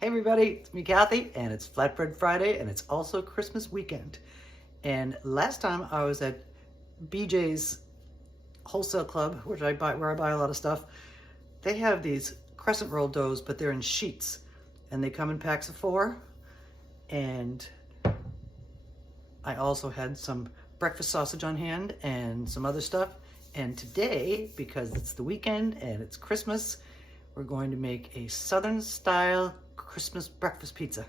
Hey everybody, it's me Kathy, and it's Flatbread Friday, and it's also Christmas weekend. And last time I was at BJ's Wholesale Club, where I buy a lot of stuff. They have these crescent roll doughs, but they're in sheets, and they come in packs of 4. And I also had some breakfast sausage on hand and some other stuff. And today, because it's the weekend and it's Christmas, we're going to make a Southern style Christmas breakfast pizza.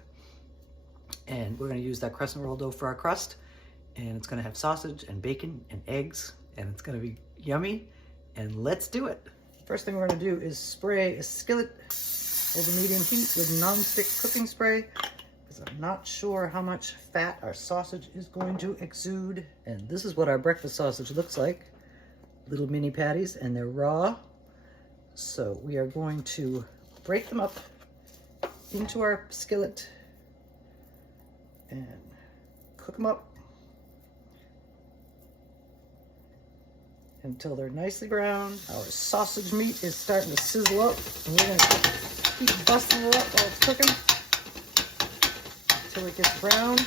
And we're going to use that crescent roll dough for our crust. And it's going to have sausage and bacon and eggs. And it's going to be yummy. And let's do it. First thing we're going to do is spray a skillet over medium heat with non-stick cooking spray, because I'm not sure how much fat our sausage is going to exude. And this is what our breakfast sausage looks like. Little mini patties, and they're raw. So we are going to break them up into our skillet and cook them up until they're nicely brown. Our sausage meat is starting to sizzle up, and we're going to keep busting it up while it's cooking until it gets brown.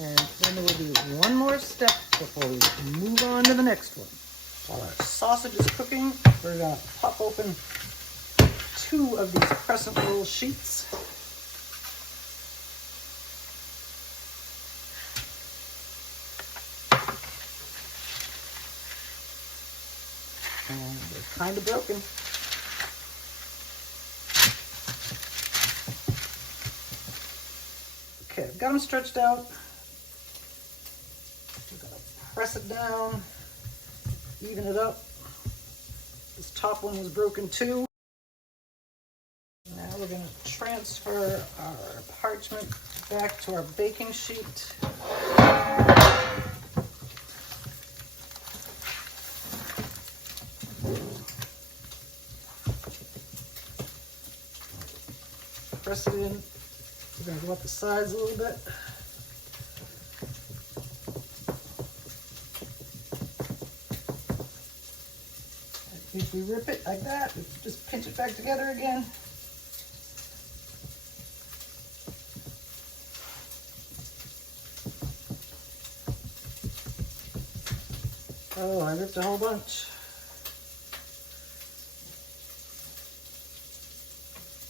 And then there will be one more step before we move on to the next one. While our sausage is cooking, we're going to pop open 2 of these crescent roll sheets. And they're kind of broken. Okay, I've got them stretched out. We're going to press it down, even it up. This top one was broken too. Now we're going to transfer our parchment back to our baking sheet. Press it in. We're going to go up the sides a little bit. If we rip it like that, we just pinch it back together again. Oh, I ripped a whole bunch.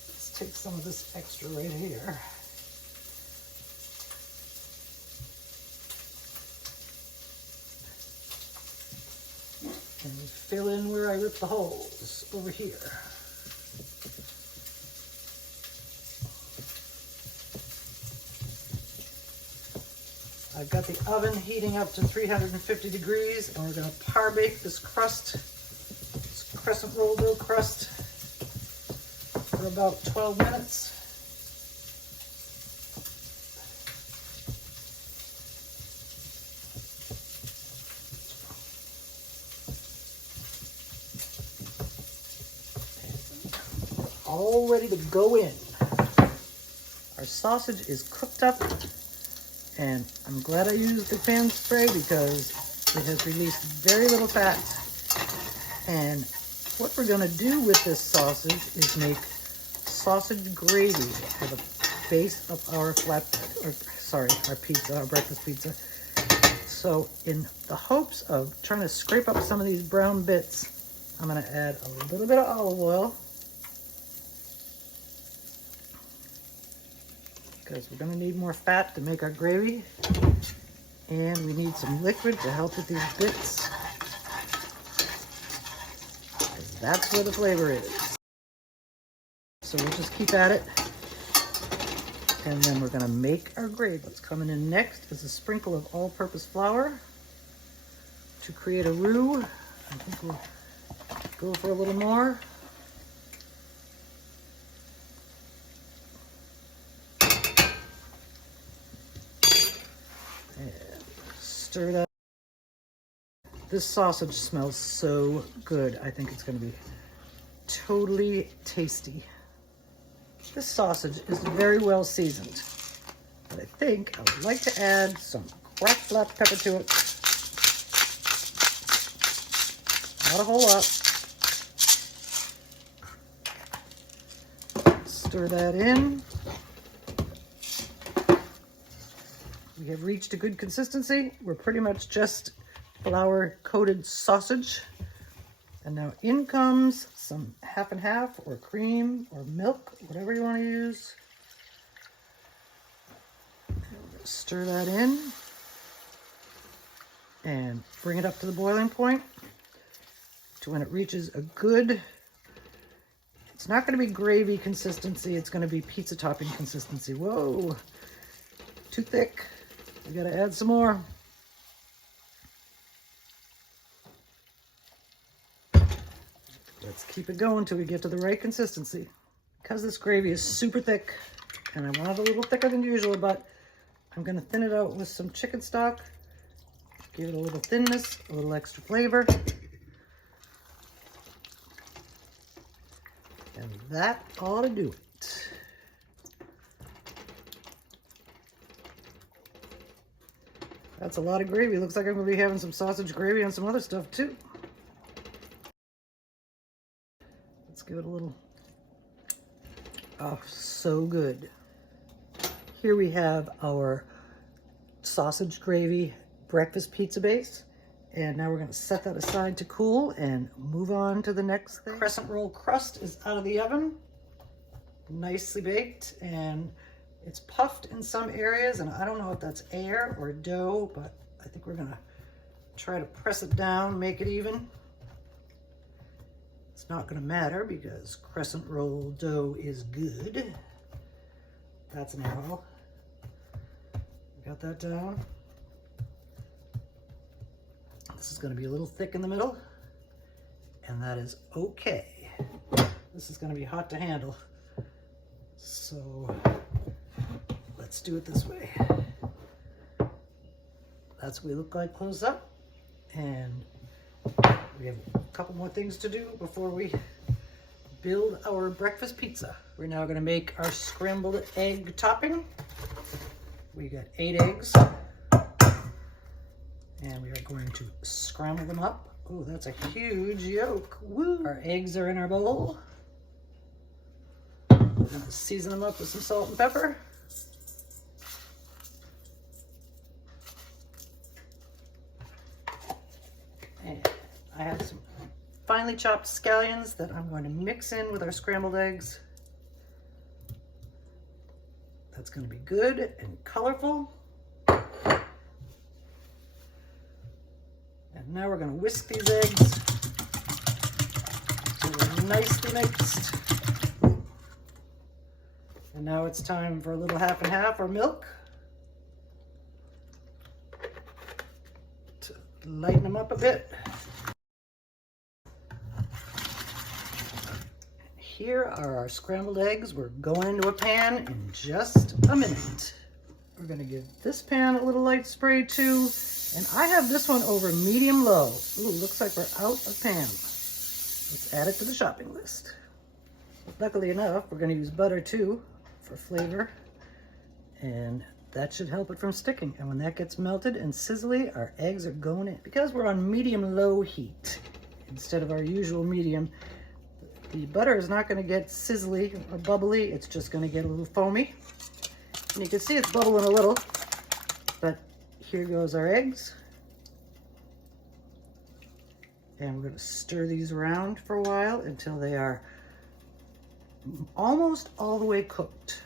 Let's take some of this extra right here. And fill in where I ripped the holes over here. I've got the oven heating up to 350 degrees, and we're going to par bake this crust, this crescent roll dough crust, for about 12 minutes. All ready to go in. Our sausage is cooked up, and I'm glad I used the pan spray because it has released very little fat. And what we're going to do with this sausage is make sausage gravy for the base of our our pizza, our breakfast pizza. So in the hopes of trying to scrape up some of these brown bits, I'm going to add a little bit of olive oil, because we're going to need more fat to make our gravy, and we need some liquid to help with these bits, because that's where the flavor is. So we'll just keep at it, and then we're going to make our gravy. What's coming in next is a sprinkle of all-purpose flour to create a roux. I think we'll go for a little more. Stir it up. This sausage smells so good. I think it's going to be totally tasty. This sausage is very well seasoned, but I think I would like to add some cracked black pepper to it. Not a whole lot. Stir that in. We have reached a good consistency. We're pretty much just flour-coated sausage. And now in comes some half and half, or cream, or milk, whatever you want to use. Stir that in and bring it up to the boiling point to when it reaches a good, it's not going to be gravy consistency, it's going to be pizza topping consistency. Whoa, too thick. We got to add some more. Let's keep it going till we get to the right consistency. Because this gravy is super thick, and I want it a little thicker than usual, but I'm going to thin it out with some chicken stock. Give it a little thinness, a little extra flavor. And that ought to do it. That's a lot of gravy. Looks like I'm going to be having some sausage gravy and some other stuff too. Let's give it a little. Oh, so good. Here we have our sausage gravy breakfast pizza base. And now we're going to set that aside to cool and move on to the next thing. Crescent roll crust is out of the oven, nicely baked, and it's puffed in some areas, and I don't know if that's air or dough, but I think we're going to try to press it down, make it even. It's not going to matter because crescent roll dough is good. That's an arrow. Got that down. This is going to be a little thick in the middle, and that is okay. This is going to be hot to handle. So let's do it this way. That's what we look like close up. And we have a couple more things to do before we build our breakfast pizza. We're now going to make our scrambled egg topping. We got 8 eggs. And we are going to scramble them up. Oh, that's a huge yolk. Woo! Our eggs are in our bowl. We're going to season them up with some salt and pepper. And I have some finely chopped scallions that I'm going to mix in with our scrambled eggs. That's going to be good and colorful. And now we're going to whisk these eggs so they're nicely mixed. And now it's time for a little half and half or milk to lighten them up a bit. Here are our scrambled eggs. We're going into a pan in just a minute. We're going to give this pan a little light spray too. And I have this one over medium-low. Ooh, looks like we're out of pan. Let's add it to the shopping list. Luckily enough, we're going to use butter too for flavor. And that should help it from sticking. And when that gets melted and sizzly, our eggs are going in. Because we're on medium-low heat instead of our usual medium, the butter is not going to get sizzly or bubbly. It's just going to get a little foamy. And you can see it's bubbling a little, but here goes our eggs. And we're going to stir these around for a while until they are almost all the way cooked.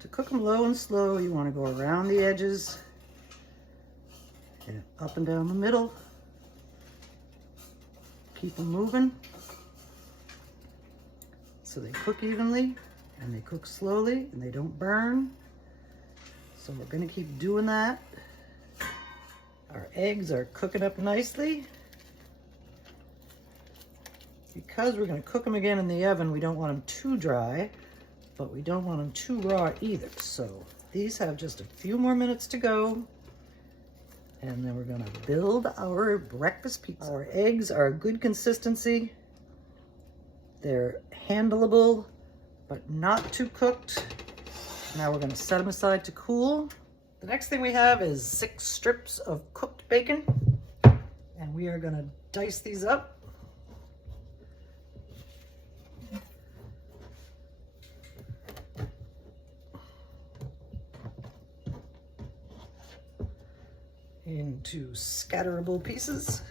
To cook them low and slow, you want to go around the edges and up and down the middle. Keep them moving so they cook evenly and they cook slowly and they don't burn. So we're going to keep doing that. Our eggs are cooking up nicely. Because we're going to cook them again in the oven, we don't want them too dry, but we don't want them too raw either. So these have just a few more minutes to go. And then we're going to build our breakfast pizza. Our eggs are a good consistency. They're handleable, but not too cooked. Now we're going to set them aside to cool. The next thing we have is 6 strips of cooked bacon. And we are going to dice these up. into scatterable pieces.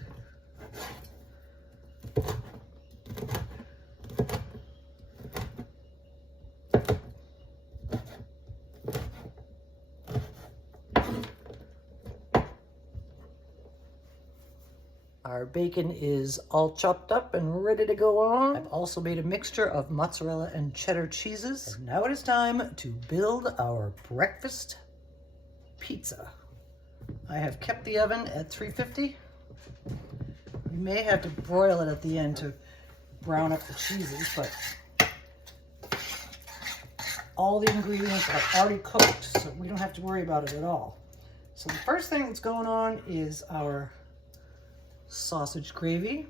Our bacon is all chopped up and ready to go on. I've also made a mixture of mozzarella and cheddar cheeses. And now it is time to build our breakfast pizza. I have kept the oven at 350. You may have to broil it at the end to brown up the cheeses, but all the ingredients are already cooked, so we don't have to worry about it at all. So the first thing that's going on is our sausage gravy.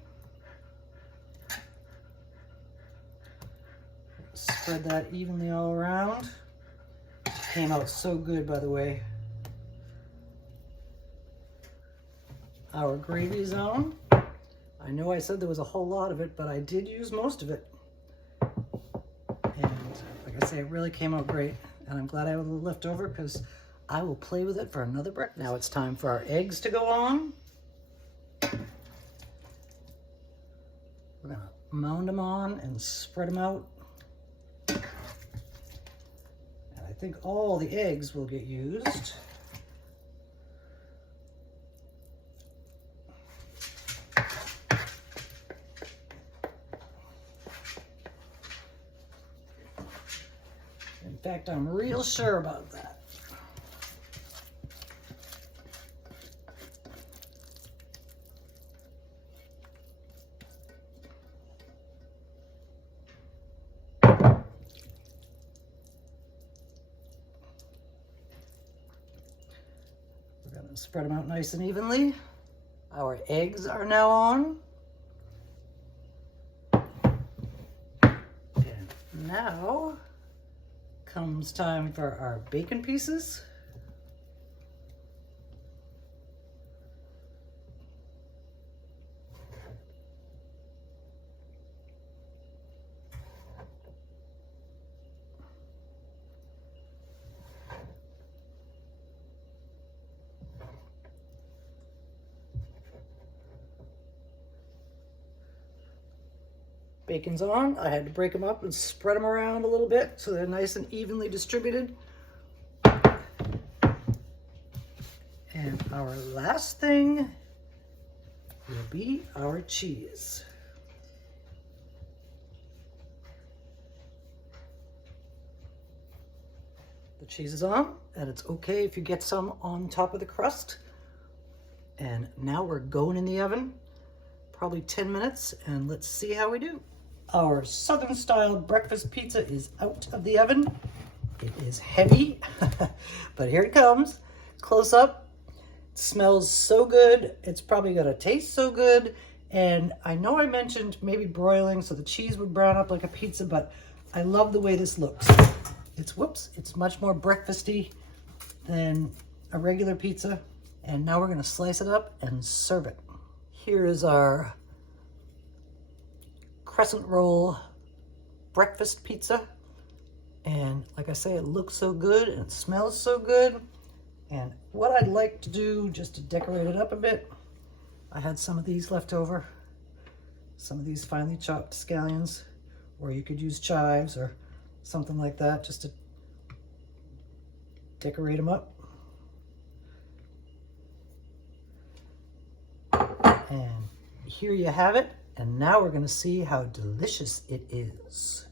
Spread that evenly all around. Came out so good, by the way. Our gravy zone. I know I said there was a whole lot of it, but I did use most of it. And like I say, it really came out great. And I'm glad I have a little left over because I will play with it for another breakfast. Now it's time for our eggs to go on. We're gonna mound them on and spread them out. And I think all the eggs will get used. In fact, I'm real sure about that. We're going to spread them out nice and evenly. Our eggs are now on. And now comes time for our bacon pieces. Bacon's on. I had to break them up and spread them around a little bit so they're nice and evenly distributed. And our last thing will be our cheese. The cheese is on, and it's okay if you get some on top of the crust. And now we're going in the oven, probably 10 minutes, and let's see how we do. Our Southern style breakfast pizza is out of the oven. It is heavy, but here it comes. Close up. It smells so good. It's probably gonna taste so good. And I know I mentioned maybe broiling so the cheese would brown up like a pizza, but I love the way this looks. It's much more breakfasty than a regular pizza. And now we're gonna slice it up and serve it. Here is our crescent roll breakfast pizza. And like I say, it looks so good and it smells so good. And what I'd like to do just to decorate it up a bit, I had some of these left over, some of these finely chopped scallions, or you could use chives or something like that just to decorate them up. And here you have it. And now we're going to see how delicious it is.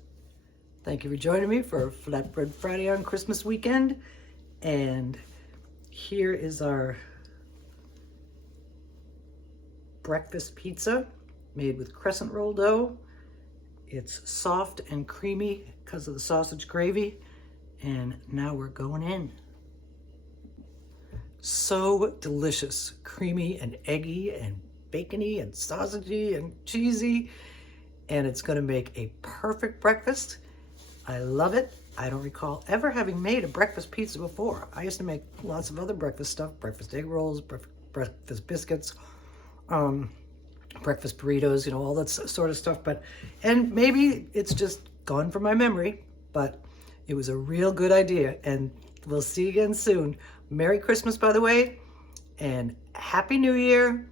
Thank you for joining me for Flatbread Friday on Christmas weekend. And here is our breakfast pizza made with crescent roll dough. It's soft and creamy because of the sausage gravy. And now we're going in. So delicious, creamy and eggy and bacony and sausagey and cheesy, and it's going to make a perfect breakfast. I love it. I don't recall ever having made a breakfast pizza before. I used to make lots of other breakfast stuff, breakfast egg rolls, breakfast biscuits, breakfast burritos, you know, all that sort of stuff. And maybe it's just gone from my memory, but it was a real good idea, and we'll see you again soon. Merry Christmas, by the way, and Happy New Year.